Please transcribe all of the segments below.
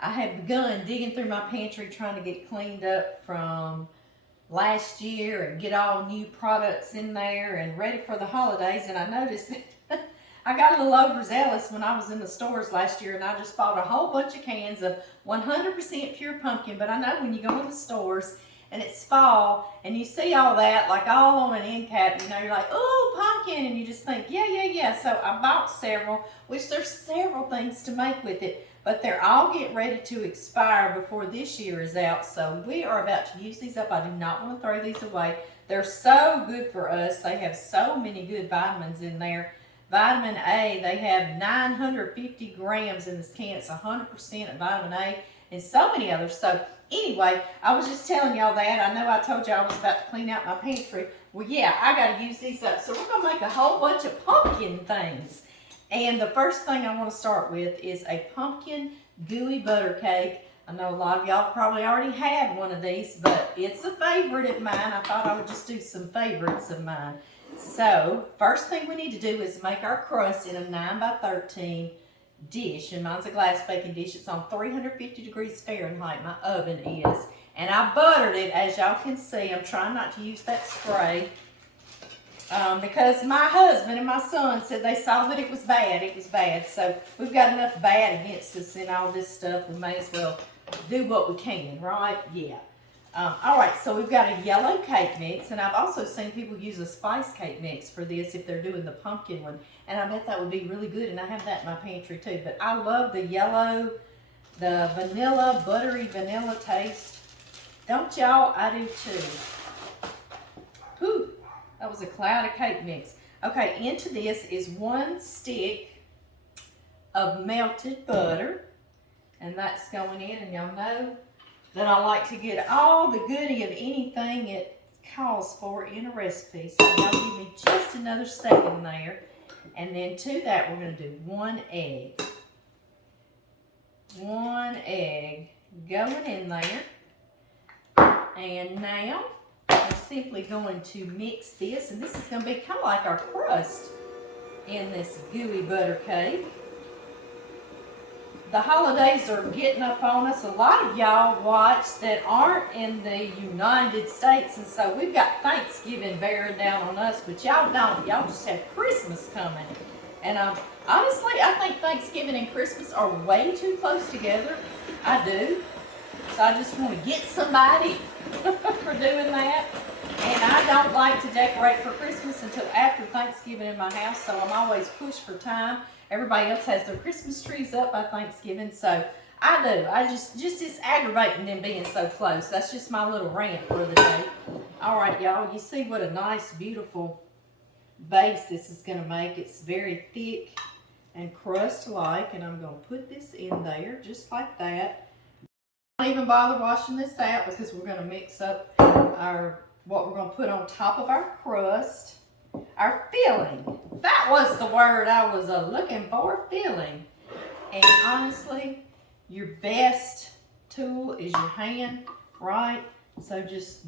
I have begun digging through my pantry trying to get cleaned up from last year and get all new products in there and ready for the holidays. And I noticed that I got a little overzealous when I was in the stores last year, and I just bought a whole bunch of cans of 100% pure pumpkin. But I know when you go in the stores and it's fall and you see all that like all on an end cap, you know, you're like, oh, pumpkin, and you just think, yeah. So I bought several, which there's several things to make with it, but they're all getting ready to expire before this year is out. So we are about to use these up. I do not want to throw these away. They're so good for us. They have so many good vitamins in there. Vitamin A, they have 950 grams in this can. It's 100% of vitamin A and so many others. So anyway, I was just telling y'all that. I know I told y'all I was about to clean out my pantry. Well, yeah, I got to use these up. So we're going to make a whole bunch of pumpkin things. And the first thing I want to start with is a pumpkin gooey butter cake. I know a lot of y'all probably already had one of these, but it's a favorite of mine. I thought I would just do some favorites of mine. So, first thing we need to do is make our crust in a 9 by 13 dish. And mine's a glass baking dish. It's on 350 degrees Fahrenheit, my oven is. And I buttered it, as y'all can see. I'm trying not to use that spray. Because my husband and my son said they saw that it was bad. It was bad. So, we've got enough bad against us in all this stuff. We may as well do what we can, right? Yeah. All right, so we've got a yellow cake mix, and I've also seen people use a spice cake mix for this if they're doing the pumpkin one, and I bet that would be really good, and I have that in my pantry too. But I love the yellow, the vanilla, buttery vanilla taste. Don't y'all? I do too. Whew, that was a cloud of cake mix. Okay, into this is 1 stick of melted butter, and that's going in, and y'all know that I like to get all the goodie of anything it calls for in a recipe. So y'all give me just another second there. And then to that, we're going to do 1 egg. 1 egg going in there. And now, we're simply going to mix this. And this is going to be kind of like our crust in this gooey butter cake. The holidays are getting up on us. A lot of y'all watch that aren't in the United States, and so we've got Thanksgiving bearing down on us, but y'all don't. Y'all just have Christmas coming. And honestly, I think Thanksgiving and Christmas are way too close together. I do. So I just want to get somebody for doing that. And I don't like to decorate for Christmas until after Thanksgiving in my house, so I'm always pushed for time. Everybody else has their Christmas trees up by Thanksgiving, so I do. I just it's aggravating them being so close. That's just my little rant for the day. All right, y'all, you see what a nice, beautiful base this is going to make. It's very thick and crust-like, and I'm going to put this in there just like that. Don't even bother washing this out because we're going to mix up what we're going to put on top of our crust. Our filling. That was the word I was looking for, filling. And honestly, your best tool is your hand, right? So just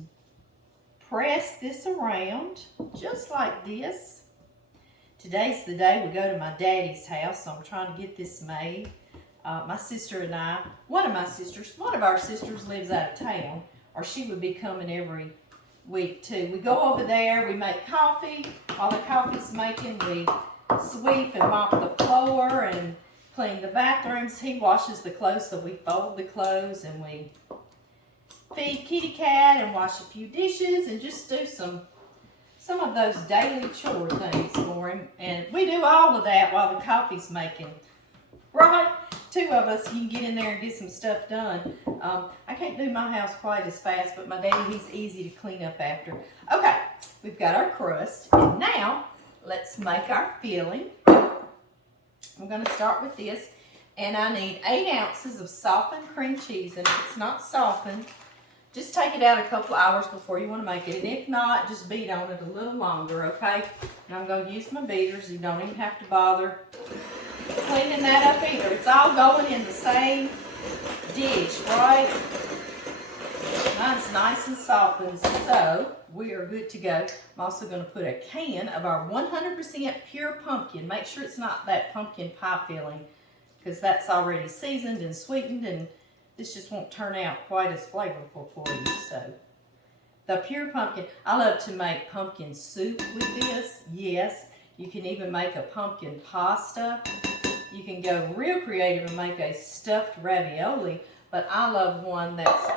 press this around, just like this. Today's the day we go to my daddy's house, so I'm trying to get this made. My sister and I, one of our sisters lives out of town, or she would be coming every week too. We go over there, we make coffee. While the coffee's making, we sweep and mop the floor and clean the bathrooms. He washes the clothes, so we fold the clothes and we feed kitty cat and wash a few dishes and just do some of those daily chore things for him. And we do all of that while the coffee's making. Right? 2 of us, you can get in there and get some stuff done. I can't do my house quite as fast, but my daddy, he's easy to clean up after. Okay, we've got our crust, and now let's make our filling. I'm going to start with this, and I need 8 ounces of softened cream cheese, and if it's not softened, just take it out a couple hours before you want to make it, and if not, just beat on it a little longer, okay? And I'm going to use my beaters. You don't even have to bother cleaning that up either. It's all going in the same dish, right? Mine's nice and softened, so we are good to go. I'm also going to put a can of our 100% pure pumpkin. Make sure it's not that pumpkin pie filling, because that's already seasoned and sweetened, and this just won't turn out quite as flavorful for you. So the pure pumpkin, I love to make pumpkin soup with this. Yes, you can even make a pumpkin pasta. You can go real creative and make a stuffed ravioli, but I love one that's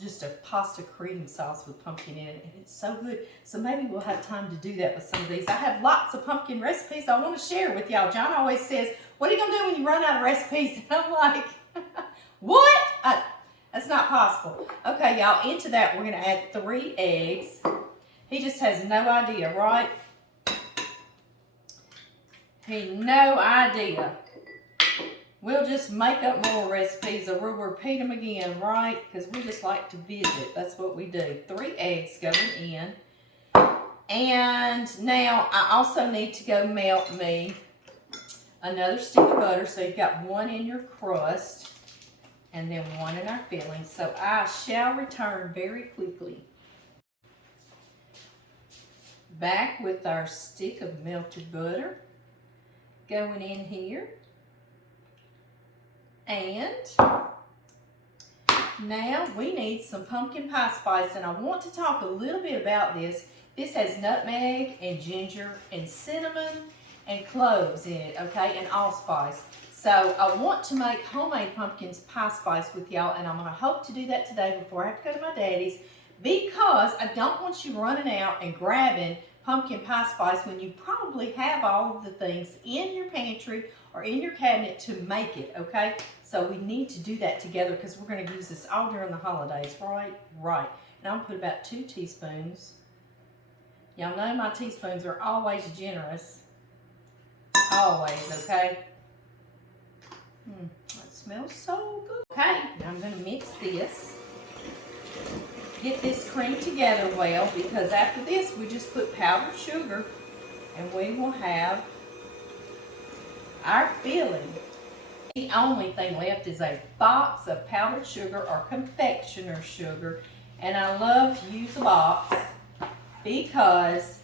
just a pasta cream sauce with pumpkin in it, and it's so good. So maybe we'll have time to do that with some of these. I have lots of pumpkin recipes I want to share with y'all. John always says, what are you going to do when you run out of recipes? And I'm like, what? That's not possible. Okay, y'all, into that we're going to add 3 eggs. He just has no idea, right? He no idea. We'll just make up more recipes or we'll repeat them again, right? Because we just like to visit. That's what we do. 3 eggs going in. And now I also need to go melt me another stick of butter. So you've got 1 in your crust and then 1 in our filling. So I shall return very quickly. Back with our stick of melted butter going in here. And now we need some pumpkin pie spice, and I want to talk a little bit about this. This has nutmeg and ginger and cinnamon and cloves in it, okay, and allspice. So I want to make homemade pumpkin pie spice with y'all, and I'm going to hope to do that today before I have to go to my daddy's, because I don't want you running out and grabbing pumpkin pie spice when you probably have all of the things in your pantry or in your cabinet to make it, okay? So we need to do that together because we're going to use this all during the holidays, right? Right. And I'm going to put about 2 teaspoons. Y'all know my teaspoons are always generous. Always, okay? That smells so good. Okay, now I'm going to mix this. Get this cream together well, because after this we just put powdered sugar and we will have our filling. The only thing left is a box of powdered sugar or confectioner's sugar, and I love to use a box because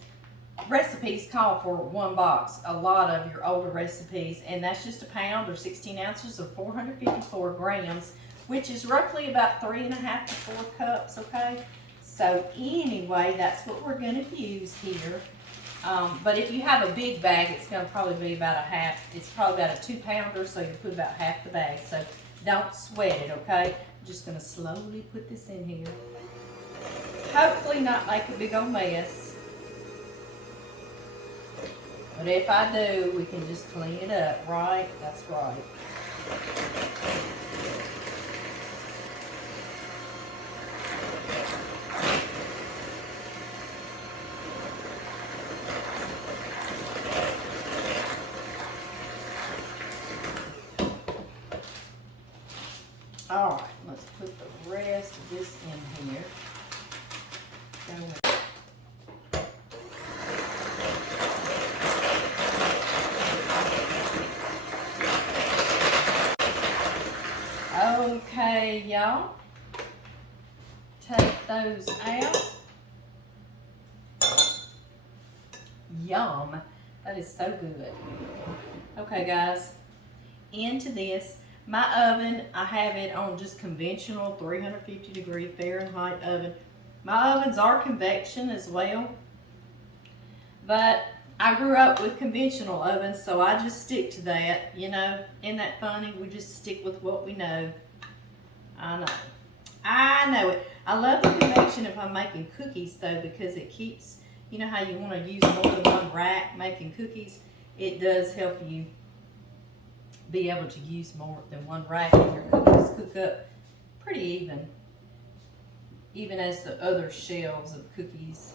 recipes call for 1 box, a lot of your older recipes, and that's just a pound or 16 ounces of 454 grams, which is roughly about 3.5 to 4 cups, okay? So anyway, that's what we're gonna use here. But if you have a big bag, it's gonna probably be about a half, it's probably about a 2 pounder, so you put about half the bag. So don't sweat it, okay? I'm just gonna slowly put this in here. Hopefully not make a big old mess. But if I do, we can just clean it up, right? That's right. All right, let's put the rest of this in here. Okay, y'all. Take those out. Yum. That is so good. Okay, guys. Into this. My oven, I have it on just conventional 350 degree Fahrenheit oven. My ovens are convection as well, but I grew up with conventional ovens, so I just stick to that, you know. Isn't that funny? We just stick with what we know. I know it. I love the convection if I'm making cookies though, because it keeps, you know how you want to use more than 1 rack making cookies? It does help you be able to use more than 1 rack, and your cookies cook up pretty even as the other shelves of cookies.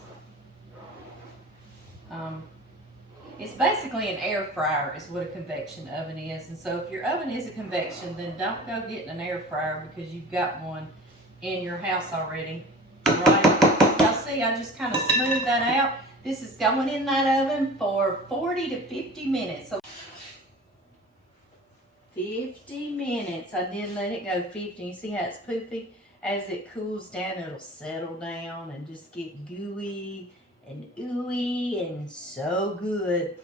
It's basically an air fryer is what a convection oven is, and so if your oven is a convection, then don't go getting an air fryer because you've got one in your house already, right? Y'all see, I just kind of smoothed that out. This is going in that oven for 40 to 50 minutes. So 50 minutes. I did let it go 50. You see how it's poofy? As it cools down, it'll settle down and just get gooey and ooey and so good.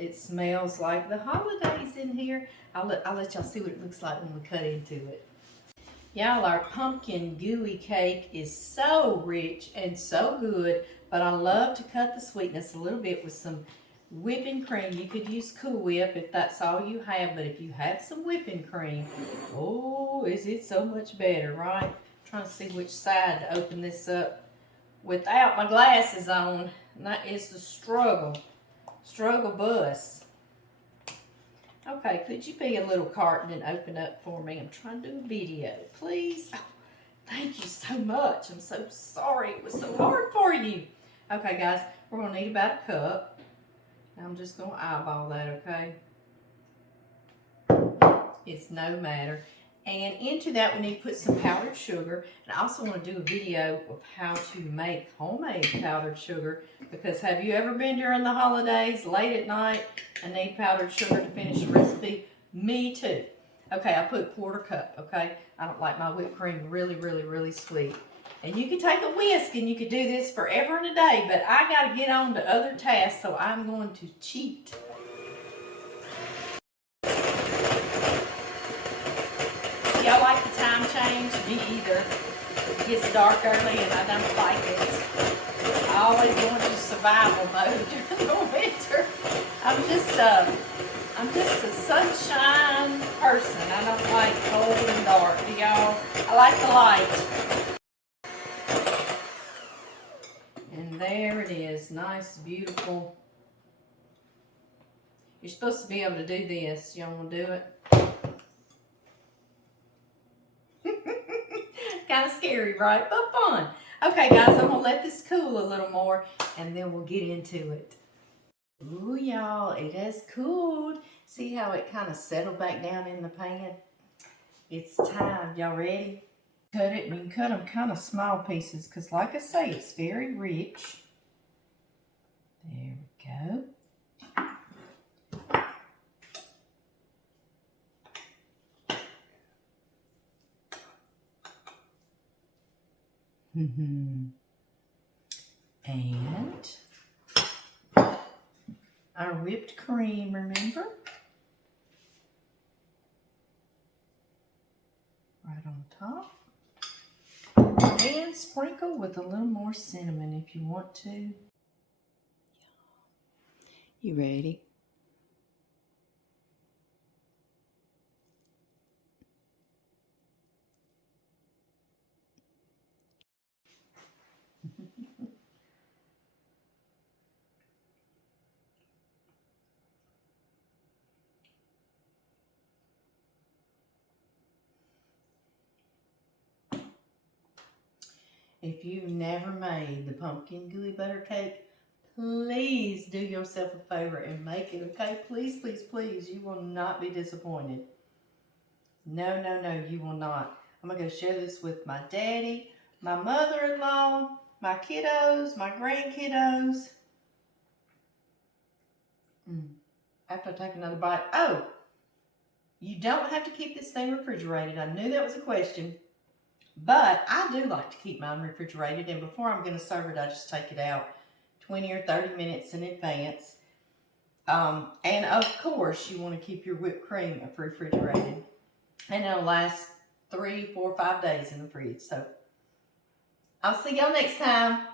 It smells like the holidays in here. I'll let y'all see what it looks like when we cut into it. Y'all, our pumpkin gooey cake is so rich and so good, but I love to cut the sweetness a little bit with some whipping cream. You could use Cool Whip if that's all you have, but if you have some whipping cream, oh, is it so much better, right? I'm trying to see which side to open this up without my glasses on, and that is the struggle bus. Okay, could you be a little carton and open up for me? I'm trying to do a video, please. Oh, thank you so much. I'm so sorry it was so hard for you. Okay, guys, we're going to need about a cup. I'm just going to eyeball that, okay? It's no matter. And into that, we need to put some powdered sugar. And I also want to do a video of how to make homemade powdered sugar. Because have you ever been during the holidays, late at night, and need powdered sugar to finish the recipe? Me too. Okay, I put a 1/4 cup, okay? I don't like my whipped cream really sweet. And you can take a whisk and you could do this forever and a day, but I got to get on to other tasks, so I'm going to cheat. Y'all like the time change? Me either. It gets dark early and I don't like it. I always go into survival mode during the winter. I'm just a sunshine person. I don't like cold and dark, do y'all? I like the light. And there it is. Nice, beautiful. You're supposed to be able to do this. Y'all want to do it? Kind of scary, right? But fun. Okay, guys, I'm going to let this cool a little more, and then we'll get into it. Ooh, y'all, it has cooled. See how it kind of settled back down in the pan? It's time. Y'all ready? Cut it. We can cut them kind of small pieces because, like I say, it's very rich. There we go. And our whipped cream, remember? Right on top. And sprinkle with a little more cinnamon if you want to. You ready? If you've never made the pumpkin gooey butter cake, please do yourself a favor and make it, okay? Please, please, please. You will not be disappointed. No, no, no, you will not. I'm going to go share this with my daddy, my mother-in-law, my kiddos, my grandkiddos. After I take another bite. Oh, you don't have to keep this thing refrigerated. I knew that was a question. But I do like to keep mine refrigerated, and before I'm going to serve it, I just take it out 20 or 30 minutes in advance. And of course, you want to keep your whipped cream refrigerated. And it'll last 3, 4, 5 days in the fridge. So I'll see y'all next time.